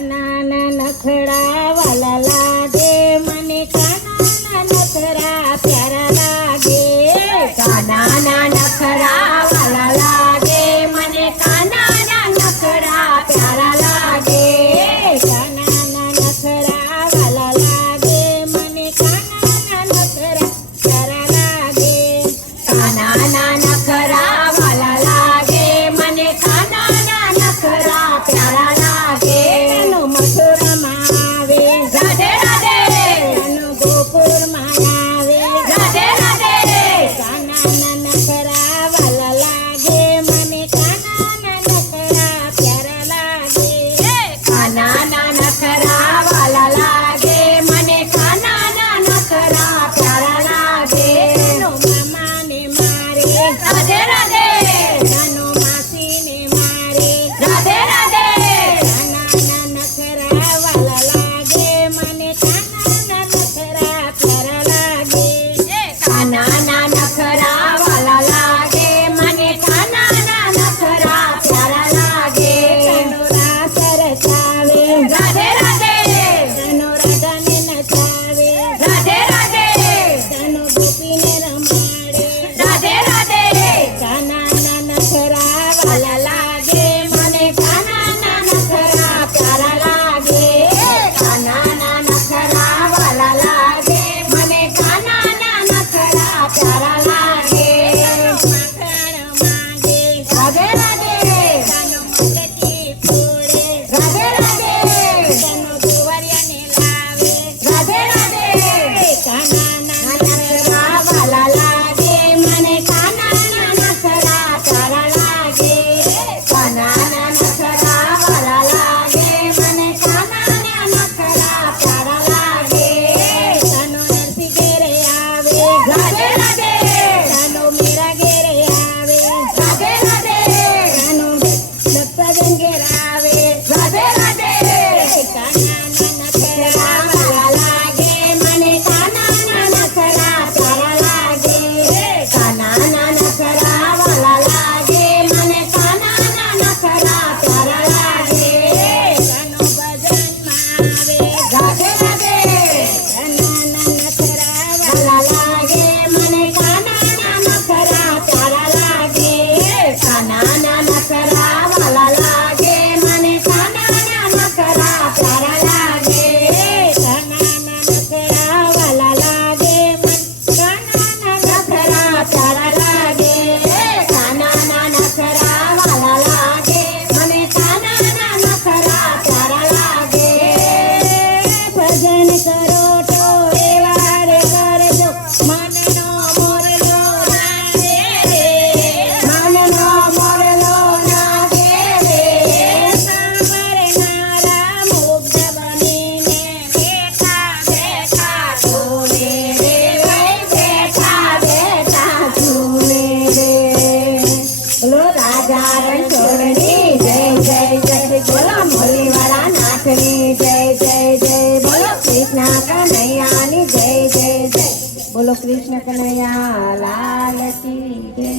કાનાના નખરા વાલા લાગે મને, કાનાના નખરા પ્યારા લાગે. કાનાના નખરા વાલા લાગે મને, કાનાના નખરા પ્યારા લાગે. કાનાના નખરા વાલા લાગે મને, કાનાના નખરા પ્યારા લાગે. કાનાના નખરા વાલા લાગે મને, કાનાના નખરા પ્યારા લાગે. કાનો મથુરામાં આવે, રાધે રાધે, કાનો ગોકુળમાં આવે. રાધે રાધે. કાનાના નખરા વાલા લાગે મને, કાનાના નખરા પ્યારા લાગે. કાનાના નખરા વાલા લાગે મને, કાનાના નખરા પ્યારા લાગે. કાનો મામાને મારે, રાધે રાધે, કાનો માસીને મારે. રાધે રાધે. કાનાના નખરા વાલા લાગે મને, કાનાના નખરા પ્યારા લાગે. કાનાના નખરા વાલા લાગે મને, કાનાના નખરા પ્યારા લાગે. કાનો રાસ રચાવે, રાધે રાધે, કાનો રાધાને નચાવે. રાધે રાધે, કાનો ગોપીને રમાડે. રાધે રાધે. કાનાના નખરા વાલા લાગે મને, કાનાના નખરા પ્યારા લાગે. કાનાના નખરા વાલા લાગે મને, કાનાના નખરા પ્યારા લાગે. માખણ માંગે, રાધે રાધે, કાનો મગજથી ફોડે. રાધે રાધે, કાનો ગોવાળિયાને લાવે. રાધે રાધે. કાનાના નખરા વાલા લાગે મને, કાનાના નખરા પ્યારા લાગે. કાનાના નખરા વાલા લાગે મને, કાનાના નખરા પ્યારા લાગે. કાનો નરસિંહ ઘેરે આવે. રાધે રાધે, કાનો મીરા ઘેરે આવે. રાધે રાધે, કાનો દત્તાજન ઘેર આવે. રાધે રાધે. કાનાના નખરા વાલા લાગે મને, કાનાના નખરા પ્યારા લાગે. કાનાના નખરા વાલા લાગે મને, કાનાના નખરા પ્યારા લાગે. કાનો ભજનમાં આવે. રાધે રાધે, કાનાના નખરા વાલા લાગે મને, કાનાના નખરા પ્યારા લાગે. કાનાના નખરા વાલા લાગે મને, કાનાના નખરા પ્યારા લાગે. કાનાના નખરા વાલા લાગે મને, કાનાના નખરા પ્યારા લાગે. કાનાના નખરા વાલા લાગે મને, કાનાના નખરા પ્યારા લાગે. ભજન કરો તો એવા રે કરજો, મનનો મોરલો નાચે રે. મનનો મોરલો નાચે રે. સાંભળનારા મુગ્ધ બનીને બેઠા બેઠા ઝૂલે રે ભાઈ, બેઠા બેઠા ઝૂલે રે. બોલો રાજા રણછોડની જય જય જય. બોલો મોલીવાળા નાથની જય જય જય. બોલો કૃષ્ણ કનૈયાની જય જય જય. બોલો કૃષ્ણ કનૈયા લાલ કી જય.